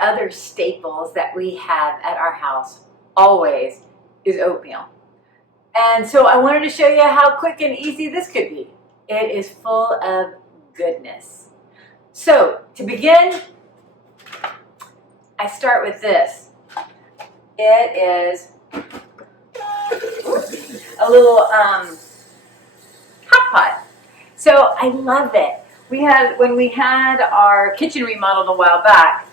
our other staples that we have at our house always is oatmeal. And so I wanted to show you how quick and easy this could be. It is full of goodness. So to begin, I start with this. It is a little hot pot. So I love it. When we had our kitchen remodeled a while back,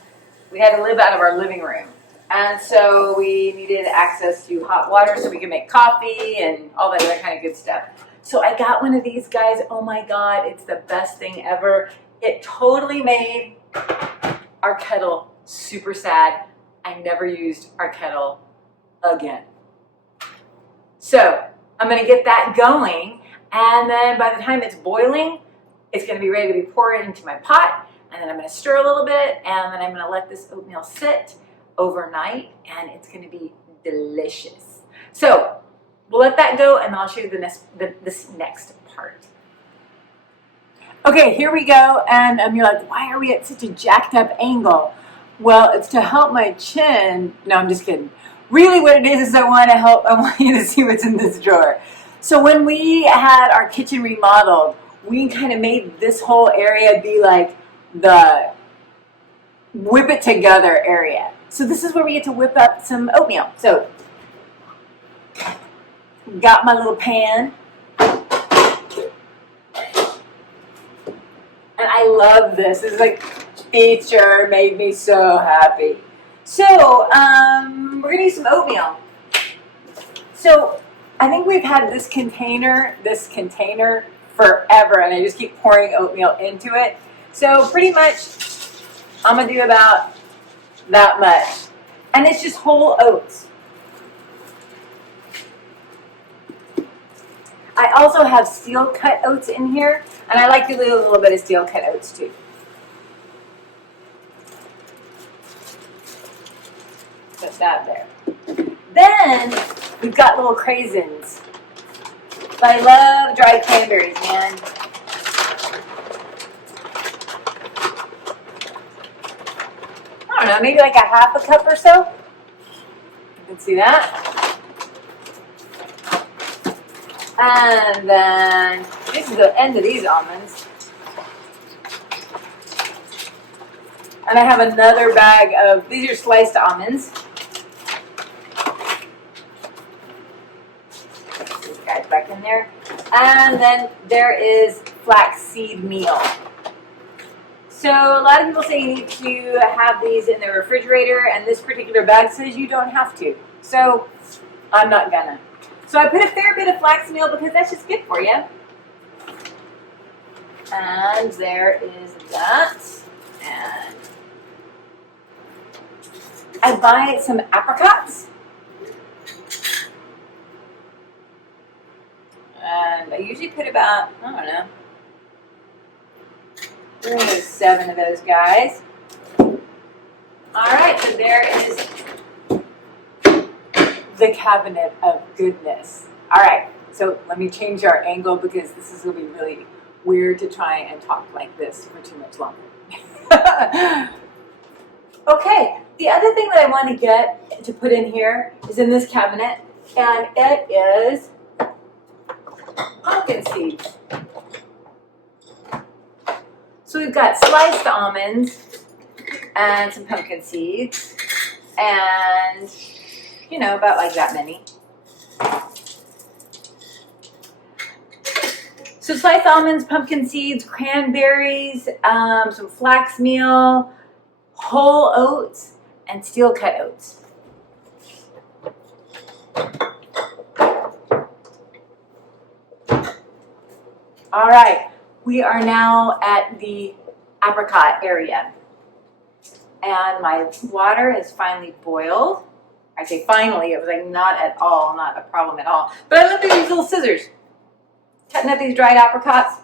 we had to live out of our living room. And so we needed access to hot water so we could make coffee and all that other kind of good stuff. So I got one of these guys. Oh my God, it's the best thing ever. It totally made our kettle super sad. I never used our kettle again. So I'm gonna get that going, and then by the time it's boiling, it's gonna be ready to be poured into my pot, and then I'm gonna stir a little bit, and then I'm gonna let this oatmeal sit overnight, and it's gonna be delicious. So we'll let that go, and I'll show you this next part. Okay, here we go, and you're like, why are we at such a jacked up angle? Well, it's to help my chin. No, I'm just kidding. Really what it is I want you to see what's in this drawer. So when we had our kitchen remodeled, we kind of made this whole area be like the whip it together area. So this is where we get to whip up some oatmeal. So got my little pan. And I love this. This is like feature, made me so happy. So we're gonna use some oatmeal. So I think we've had this container forever, and I just keep pouring oatmeal into it. So pretty much I'm gonna do about that much. And it's just whole oats. I also have steel cut oats in here, and I like to do a little bit of steel cut oats too. Put that there. Then we've got little craisins. I love dried cranberries, man. I don't know, maybe like a half a cup or so. You can see that. And then this is the end of these almonds. And I have another bag of, these are sliced almonds. Put these guys back in there. And then there is flaxseed meal. So a lot of people say you need to have these in the refrigerator, and this particular bag says you don't have to. So I'm not gonna. So I put a fair bit of flax meal because that's just good for you. And there is that. And I buy some apricots. And I usually put about, I don't know, 3 or 7 of those guys. All right, so there is the cabinet of goodness. All right, so let me change our angle because this is going to be really weird to try and talk like this for too much longer. Okay, the other thing that I want to get to put in here is in this cabinet, and it is pumpkin seeds. So we've got sliced almonds and some pumpkin seeds, and you know, about like that many. So sliced almonds, pumpkin seeds, cranberries, some flax meal, whole oats, and steel cut oats. All right, we are now at the apricot area. And my water is finally boiled. I say finally, it was like not at all, not a problem at all. But I love these little scissors. Cutting up these dried apricots.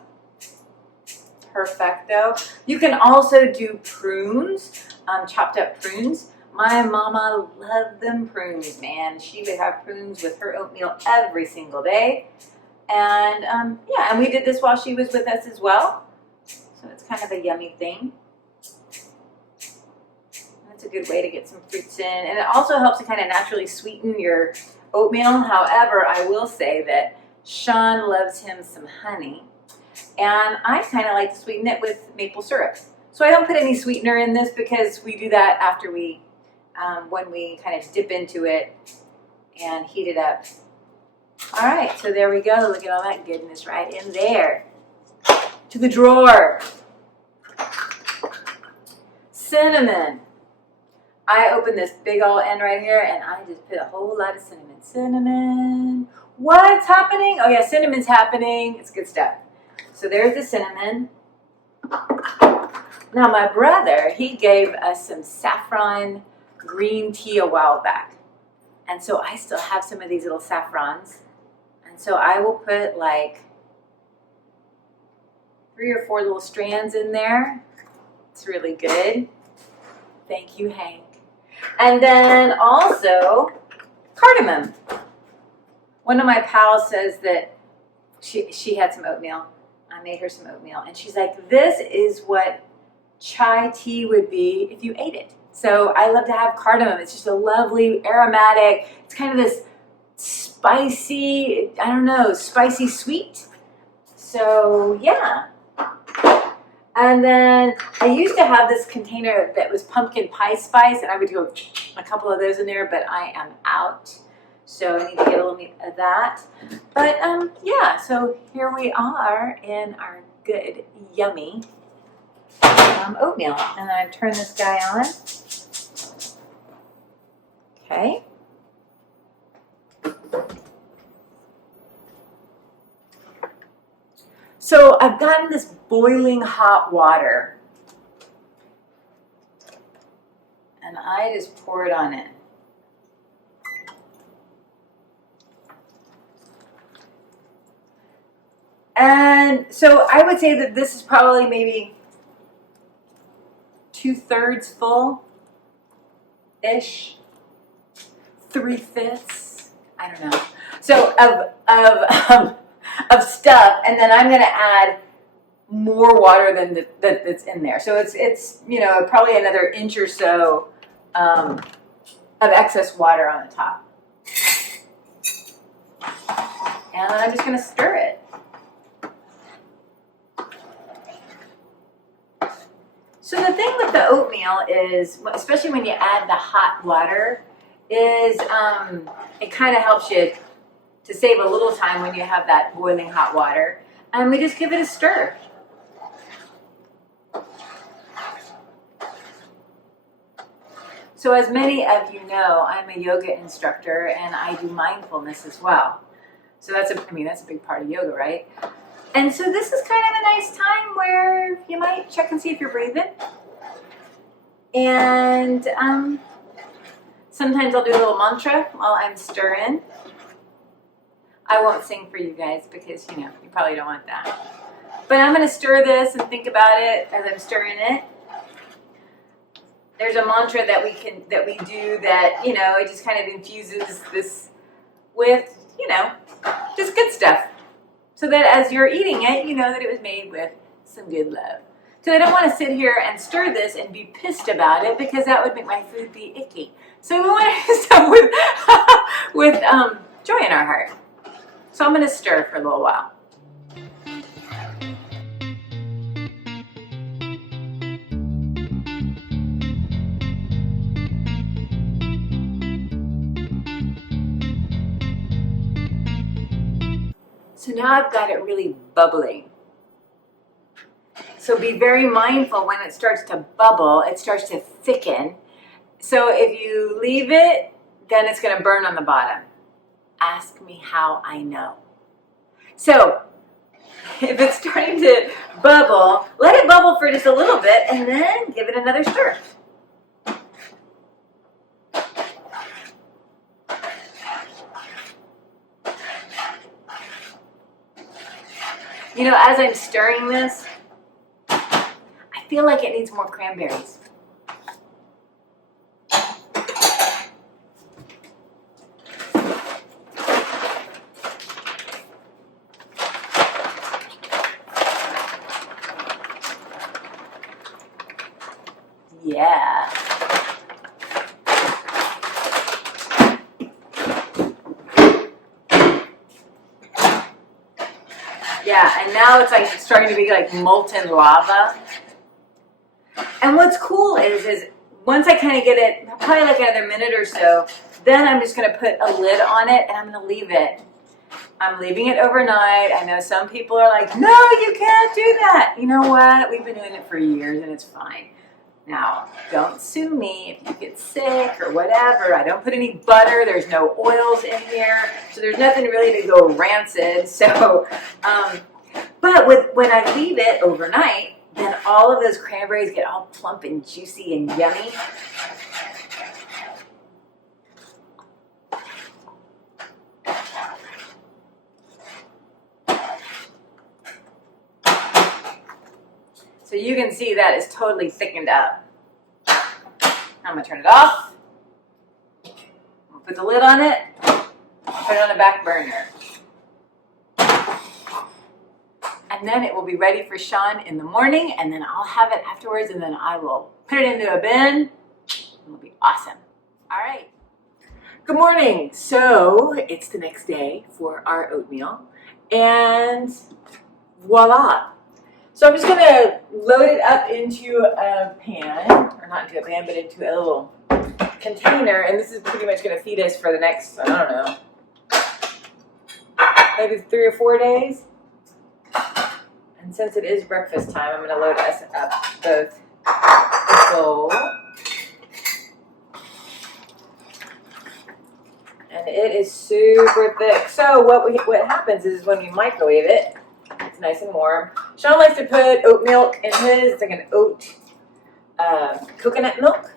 Perfecto. You can also do prunes, chopped up prunes. My mama loved them prunes, man. She would have prunes with her oatmeal every single day. And yeah, and we did this while she was with us as well. So it's kind of a yummy thing. That's a good way to get some fruits in. And it also helps to kind of naturally sweeten your oatmeal. However, I will say that Sean loves him some honey. And I kind of like to sweeten it with maple syrup. So I don't put any sweetener in this because we do that after we, when we kind of dip into it and heat it up. All right, so there we go. Look at all that goodness right in there. To the drawer. Cinnamon. I opened this big old end right here and I just put a whole lot of cinnamon. Cinnamon. What's happening? Oh yeah, cinnamon's happening. It's good stuff. So there's the cinnamon. Now my brother, he gave us some saffron green tea a while back. And so I still have some of these little saffrons. And so I will put like 3 or 4 little strands in there. It's really good. Thank you, Hank. And then also cardamom. One of my pals says that she had some oatmeal. I made her some oatmeal. And she's like, this is what chai tea would be if you ate it. So I love to have cardamom. It's just a lovely aromatic. It's kind of this spicy, I don't know, spicy sweet. So yeah. And then I used to have this container that was pumpkin pie spice, and I would go a couple of those in there, but I am out. So I need to get a little bit of that. But yeah, so here we are in our good, yummy oatmeal. And I've turned this guy on. Okay. So I've gotten this boiling hot water. And I just pour it on in. And so I would say that this is probably maybe 2/3 full-ish, 3/5. I don't know. So of stuff, and then I'm going to add more water than that's in there. So it's you know, probably another inch or so of excess water on the top. And I'm just going to stir it. So the thing with the oatmeal is, especially when you add the hot water, is it kind of helps you to save a little time when you have that boiling hot water. And we just give it a stir. So as many of you know, I'm a yoga instructor and I do mindfulness as well. So that's a big part of yoga, right? And so this is kind of a nice time where you might check and see if you're breathing. And sometimes I'll do a little mantra while I'm stirring. I won't sing for you guys because, you know, you probably don't want that. But I'm going to stir this and think about it as I'm stirring it. There's a mantra that we do that, you know, it just kind of infuses this with, you know, just good stuff. So that as you're eating it, you know that it was made with some good love. So I don't want to sit here and stir this and be pissed about it because that would make my food be icky. So we want to do stuff with joy in our heart. So I'm going to stir for a little while. So now I've got it really bubbling. So be very mindful when it starts to bubble, it starts to thicken. So if you leave it, then it's going to burn on the bottom. Ask me how I know. So if it's starting to bubble, let it bubble for just a little bit and then give it another stir. You know, as I'm stirring this, I feel like it needs more cranberries. Yeah. Yeah, and now it's like starting to be like molten lava. And what's cool is once I kind of get it, probably like another minute or so, then I'm just gonna put a lid on it and I'm gonna leave it. I'm leaving it overnight. I know some people are like, no, you can't do that. You know what? We've been doing it for years and it's fine. Now, don't sue me if you get sick or whatever. I don't put any butter. There's no oils in here. So there's nothing really to go rancid. So, but when I leave it overnight, then all of those cranberries get all plump and juicy and yummy. So you can see that is totally thickened up. I'm gonna turn it off. I'm gonna put the lid on it. Put it on the back burner. And then it will be ready for Sean in the morning, and then I'll have it afterwards, and then I will put it into a bin. It'll be awesome. All right. Good morning. So it's the next day for our oatmeal, and voila. So I'm just gonna load it up into a pan, or not into a pan, but into a little container, and this is pretty much gonna feed us for the next, I don't know, maybe 3 or 4 days. And since it is breakfast time, I'm gonna load us up both a bowl, and it is super thick. So what happens is when we microwave it, it's nice and warm. Sean likes to put oat milk in his. It's like an oat coconut milk.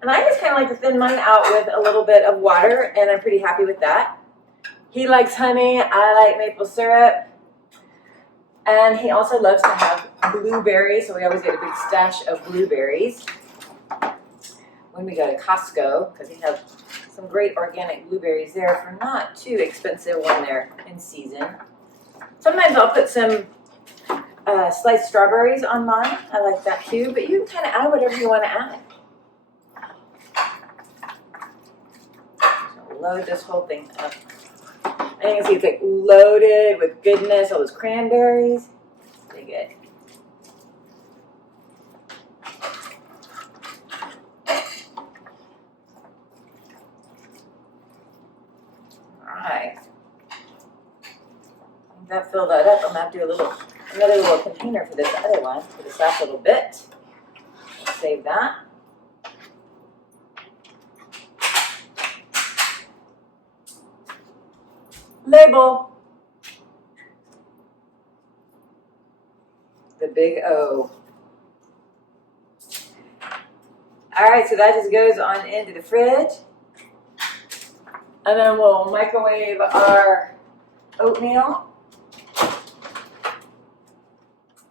And I just kind of like to thin mine out with a little bit of water, and I'm pretty happy with that. He likes honey. I like maple syrup. And he also loves to have blueberries, so we always get a big stash of blueberries when we go to Costco, because they have some great organic blueberries there for not too expensive when they're in season. Sometimes I'll put some sliced strawberries on mine. I like that too, but you can kind of add whatever you want to add. So load this whole thing up. And you can see it's like loaded with goodness, all those cranberries. Pretty good. All right. That fill that up. I'm gonna have to do another little container for this other one. Put this up a little bit. Save that. Label. The big O. All right, so that just goes on into the fridge. And then we'll microwave our oatmeal.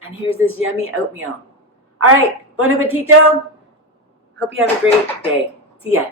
And here's this yummy oatmeal. All right, bon appetito. Hope you have a great day. See ya.